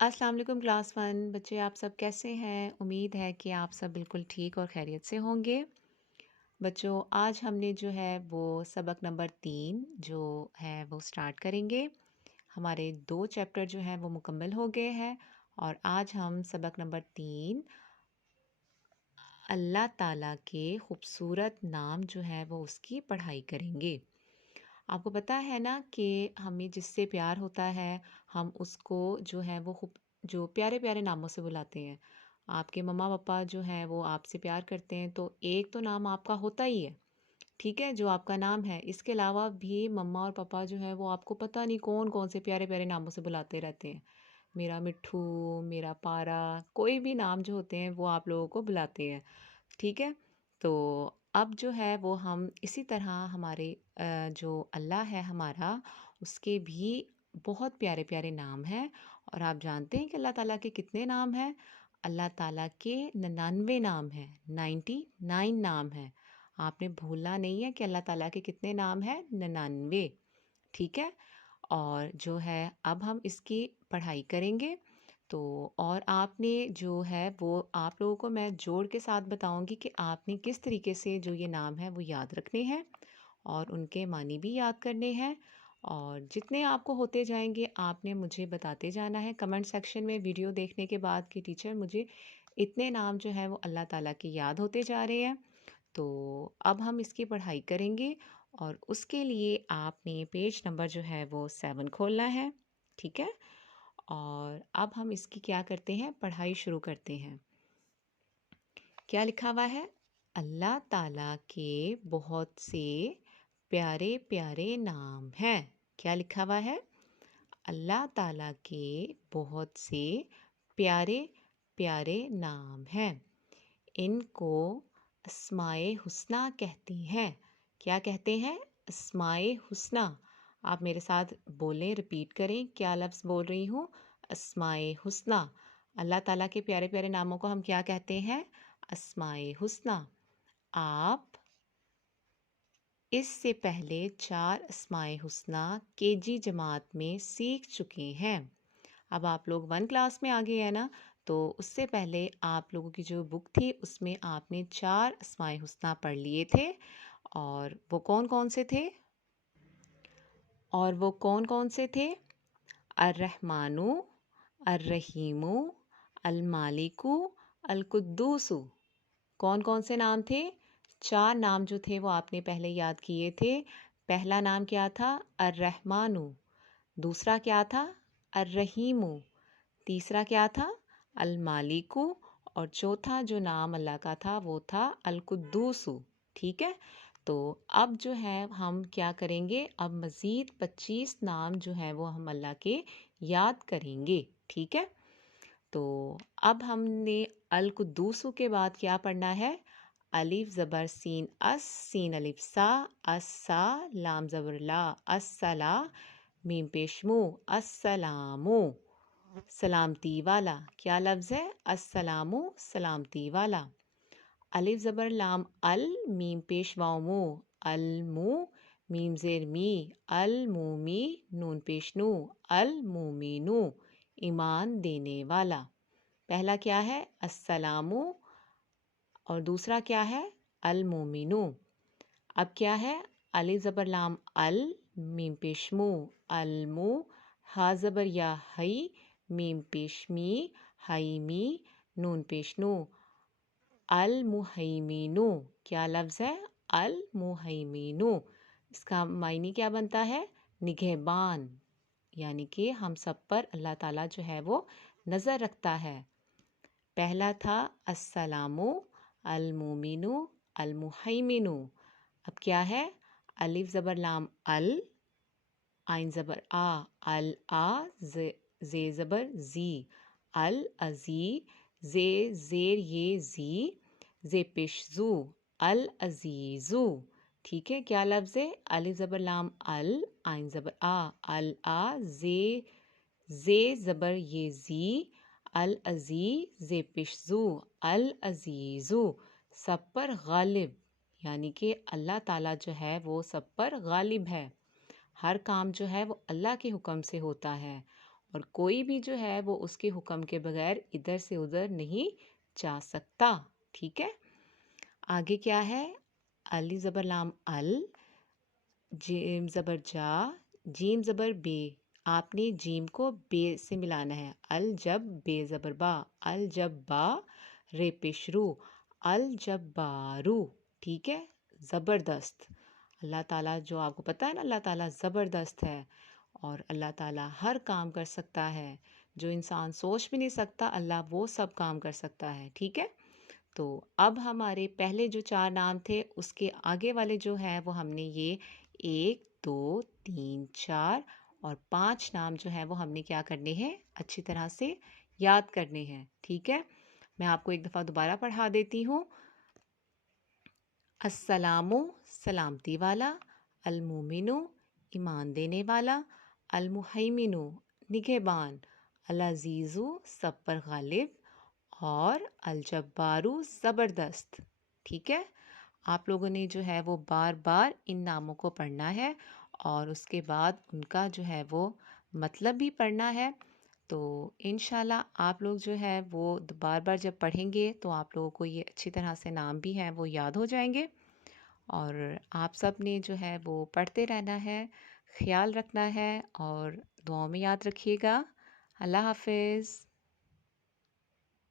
अस्सलाम वालेकुम class one बच्चे, आप सब कैसे हैं? उम्मीद है कि आप सब बिल्कुल ठीक और खैरियत से होंगे। बच्चों, आज हमने जो है वो सबक नंबर 3 जो है वो स्टार्ट करेंगे। हमारे 2 चैप्टर जो हैं वो मुकम्मल हो गए हैं और आज हम सबक नंबर 3 अल्लाह ताला के खूबसूरत नाम जो है वो उसकी पढ़ाई करेंगे। आपको पता है ना कि हमें जिससे प्यार होता है हम उसको जो है वो खूब जो प्यारे प्यारे नामों से बुलाते हैं। आपके मम्मा पापा जो हैं वो आपसे प्यार करते हैं तो एक तो नाम आपका होता ही है, ठीक है, जो आपका नाम है। इसके अलावा भी मम्मा और पापा जो है वो आपको पता नहीं कौन कौन से प्यारे प्यारे नामों से बुलाते रहते हैं। मेरा मिट्ठू, मेरा पारा, कोई भी नाम जो होते हैं वो आप लोगों को बुलाते हैं, ठीक है। तो अब जो है वो हम इसी तरह हमारे जो अल्लाह है हमारा, उसके भी बहुत प्यारे प्यारे नाम हैं। और आप जानते हैं कि अल्लाह ताला के कितने नाम हैं? अल्लाह ताला के 99 नाम हैं, 99 नाम हैं। आपने भूलना नहीं है कि अल्लाह ताला के कितने नाम हैं? 99, ठीक है। और जो है अब हम इसकी पढ़ाई करेंगे। तो और आपने जो है वो आप लोगों को मैं जोड़ के साथ बताऊंगी कि आपने किस तरीके से जो ये नाम है वो याद रखने हैं और उनके मानी भी याद करने हैं। और जितने आपको होते जाएंगे आपने मुझे बताते जाना है कमेंट सेक्शन में वीडियो देखने के बाद कि टीचर मुझे इतने नाम जो है वो अल्लाह ताला के याद होते जा रहे हैं। तो अब हम इसकी पढ़ाई करेंगे और उसके लिए आपने पेज नंबर जो है वो 7 खोलना है, ठीक है। और अब हम इसकी क्या करते हैं, पढ़ाई शुरू करते हैं। क्या लिखा हुआ है? अल्लाह ताला के बहुत से प्यारे प्यारे नाम हैं। क्या लिखा हुआ है? अल्लाह ताला के बहुत से प्यारे प्यारे नाम हैं। इनको अस्माए हुस्ना कहते हैं। क्या कहते हैं? अस्माए हुस्ना। आप मेरे साथ बोलें, रिपीट करें। क्या लफ्ज़ बोल रही हूँ? अस्माए हुस्ना। अल्लाह ताला के प्यारे प्यारे नामों को हम क्या कहते हैं? अस्माए हुस्ना। आप इससे पहले 4 अस्माए हुस्ना केजी जमात में सीख चुके हैं। अब आप लोग 1 क्लास में आ गए हैं ना, तो उससे पहले आप लोगों की जो बुक थी उसमें आपने 4 अस्माए हुस्ना पढ़ लिए थे। और वो कौन कौन से थे? अर्रहमानु, अर्रहीमु, अलमालिकु, अलकुद्दूसु। कौन कौन से नाम थे? 4 नाम जो थे वो आपने पहले याद किए थे। पहला नाम क्या था? अर्रहमानु। दूसरा क्या था? अर्रहीमु। तीसरा क्या था? अलमालिकु। और चौथा जो नाम अल्लाह का था वो था अलकुद्दूसु, ठीक है। तो अब जो है हम क्या करेंगे, अब मज़ीद 25 नाम जो है वो हम अल्लाह के याद करेंगे, ठीक है। तो अब हमने अलकुद्दूसु के बाद क्या पढ़ना है? अलिफ ज़बर सीन अस, सीन अलिफ सा, अस सा, लाम ज़बर ला, अस्सला, मीम पेशमू, अस्सलामु, सलामती वाला। क्या लफ्ज़ है? अस्सलामु, सलामती वाला। अलिफ ज़बर लाम अल, मीम पेश वाव मू, अल मू, मीम ज़ेर मी, अल मूमी, नून पेश नू, अल मूमीनू, ईमान देने वाला। पहला क्या है? अस्सलामु। और दूसरा क्या है? अल मूमिनू। अब क्या है? अलिफ ज़बर लाम अल, मीम पेश मू, अल मू, हा ज़बर या हई, मीम पेश मी, हई मी, नून पेश नू, अल मुहैमीनू। क्या लफ्ज़ है? अल मुहैमीनू। इसका मायने क्या बनता है? निगहबान, यानी कि हम सब पर अल्लाह ताला जो है वो नज़र रखता है। पहला था अस्सलामु, अल मुमिनु, अल मुहैमिनु। अब क्या है? अलिफ ज़बर लाम अल, आइन ज़बर आ, अल आ, जे ज़बर जी, अल अजी, जे ज़ेर ये जी, जे पेश जू, अल अजीज़ू, ठीक है। क्या लफ्ज़ है? अलिफ ज़बर लाम अल, आइन ज़बर आ, अल आ, जे ज़बर ये जी, अल अजी, जे पेशजू, अल अजीज़ू। सब पर गालिब, यानी कि अल्लाह ताला जो है वो सब पर गालिब है। हर काम जो है वो अल्लाह के हुक्म से होता है اور کوئی بھی جو ہے وہ اس کے حکم کے بغیر ادھر سے ادھر نہیں جا سکتا. ٹھیک ہے. آگے کیا ہے؟ علی زبر لام ال، جیم زبر جا، جیم زبر بے. آپ نے جیم کو بے سے ملانا ہے. الجب بے زبر با، الجب با، رے پیش رو، الجبارو. ٹھیک ہے. زبردست. اللہ تعالیٰ جو آپ کو پتہ ہے نا، اللہ تعالیٰ زبردست ہے اور اللہ تعالیٰ ہر کام کر سکتا ہے. جو انسان سوچ بھی نہیں سکتا اللہ وہ سب کام کر سکتا ہے. ٹھیک ہے. تو اب ہمارے پہلے جو 4 نام تھے اس کے آگے والے جو ہیں وہ ہم نے یہ 1 2 3 4 اور 5 نام جو ہیں وہ ہم نے کیا کرنے ہیں؟ اچھی طرح سے یاد کرنے ہیں. ٹھیک ہے. میں آپ کو ایک دفعہ دوبارہ پڑھا دیتی ہوں. السلام سلامتی والا، المومنو ایمان دینے والا، المہیمنو نگہبان، العزیزو سب پر غالب اور الجبارو زبردست. ٹھیک ہے. آپ لوگوں نے جو ہے وہ بار بار ان ناموں کو پڑھنا ہے اور اس کے بعد ان کا جو ہے وہ مطلب بھی پڑھنا ہے. تو انشاءاللہ آپ لوگ جو ہے وہ بار بار جب پڑھیں گے تو آپ لوگوں کو یہ اچھی طرح سے نام بھی ہیں وہ یاد ہو جائیں گے. اور آپ سب نے جو ہے وہ پڑھتے رہنا ہے، خیال رکھنا ہے اور دعاؤں میں یاد رکھیے گا. اللہ حافظ.